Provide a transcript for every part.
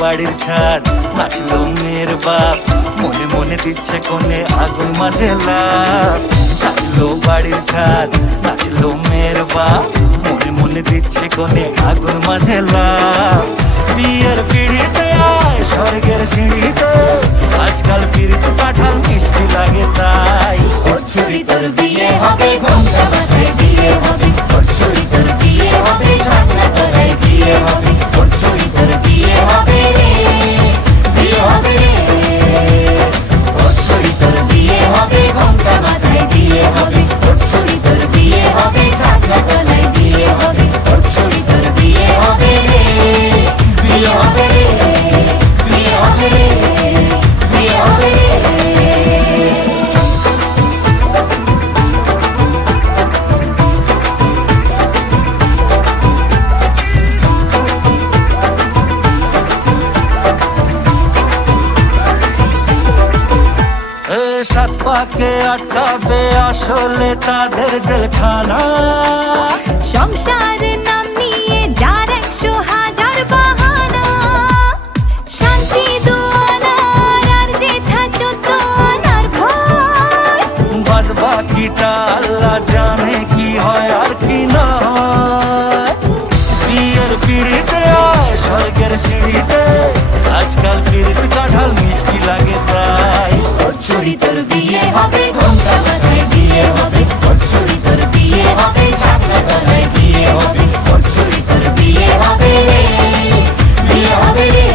বাড়ির ছাদ, নাচলো মেয়ের বাপ, মনে মনে দিচ্ছে কোণে আগুন মাঝে লাভ। সাজলো বাড়ির ছাদ, নাচলো মেয়ের বাপ, মনে মনে দিচ্ছে কোণে আগুন মাঝে লাভ। বিয়ের পিড়িতে আয় স্বর্গের সিঁড়িতে, আজকাল পিড়িত কাঁঠাল মিষ্টি লাগে তাই। ওর ছুরি তোর বিয়ে হবে, ঘোমটা মাথায় বিয়ে হবে, ওর ছুরি তোর বিয়ে হবে, ছাগনা তলায় বিয়ে হবে, ওর ছুরি তোর বিয়ে হবে রে, বিয়ে হবে রে। ওর ছুরি তোর বিয়ে হবে, ঘোমটা মাথায় বিয়ে হবে, ওর ছুরি তোর বিয়ে হবে, ছাগনা তলায় বিয়ে হবে, ওর ছুরি তোর বিয়ে হবে রে, বিয়ে হবে রে, বিয়ে হবে রে, বিয়ে হবে রে। সাত পাকে আটকাবে আসলে তাদের জেলখানা। সংসারের নাম নিয়ে যার 100,000 বাহানা, শান্তি দুয়ানার আর জেঠা চোদ্দানার ভয়। বাদ বাকিটা আল্লাহ জানে কি হয় আর কি না হয়। বিয়ের পিড়িতে আয় স্বর্গের সিঁড়িতে, আজকাল পিড়িত কাঁঠাল মিষ্টি লাগে তাই। ওর ছুরি তোর বিয়ে হবে, ঘোমটা মাথায় বিয়ে হবে, ওর ছুরি তোর বিয়ে হবে, ছাগনা তলায় বিয়ে হবে, ওর ছুরি তোর বিয়ে হবে রে, বিয়ে হবে রে।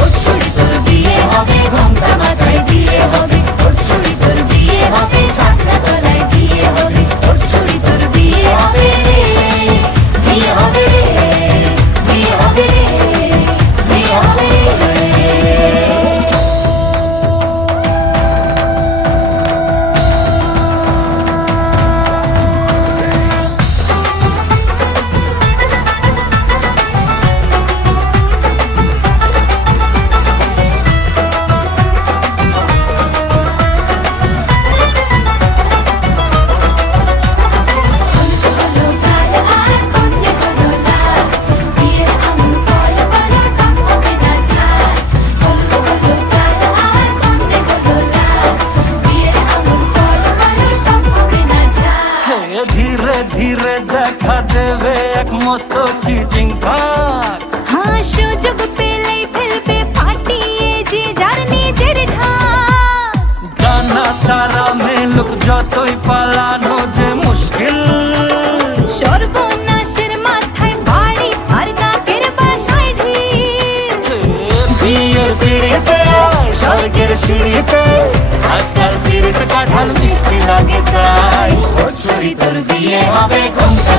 ওর ছুরি তোর বিয়ে হবে, ঘোমটা মাথায় বিয়ে হবে, ওর ছুরি তোর বিয়ে হবে, ছাগনা তলায় বিয়ে হবে, ওর ছুরি তোর বিয়ে হবে রে, বিয়ে হবে রে, বিয়ে হবে রে, বিয়ে হবে রে। ধীরে ধীরে দেখা দেবে এক মস্ত চিটিং ভাগ। হ্যাঁ, সুযোগ পেলেই ফেলবে ফাটিয়ে যে যার নিজের ঢাক। ডানা তারা মেলুক যতই পালানো যে মুশকিল, সর্বনাশের মাথায় বাড়ি আর কাকের বাসায় ঢিল। বিয়ের পিড়িতে আয় স্বর্গের সিঁড়িতে, আজকাল পিড়িত কাঁঠাল মিষ্টি লাগে তাই। ওর ছুরি তোর বিয়ে হবে, ঘোমটা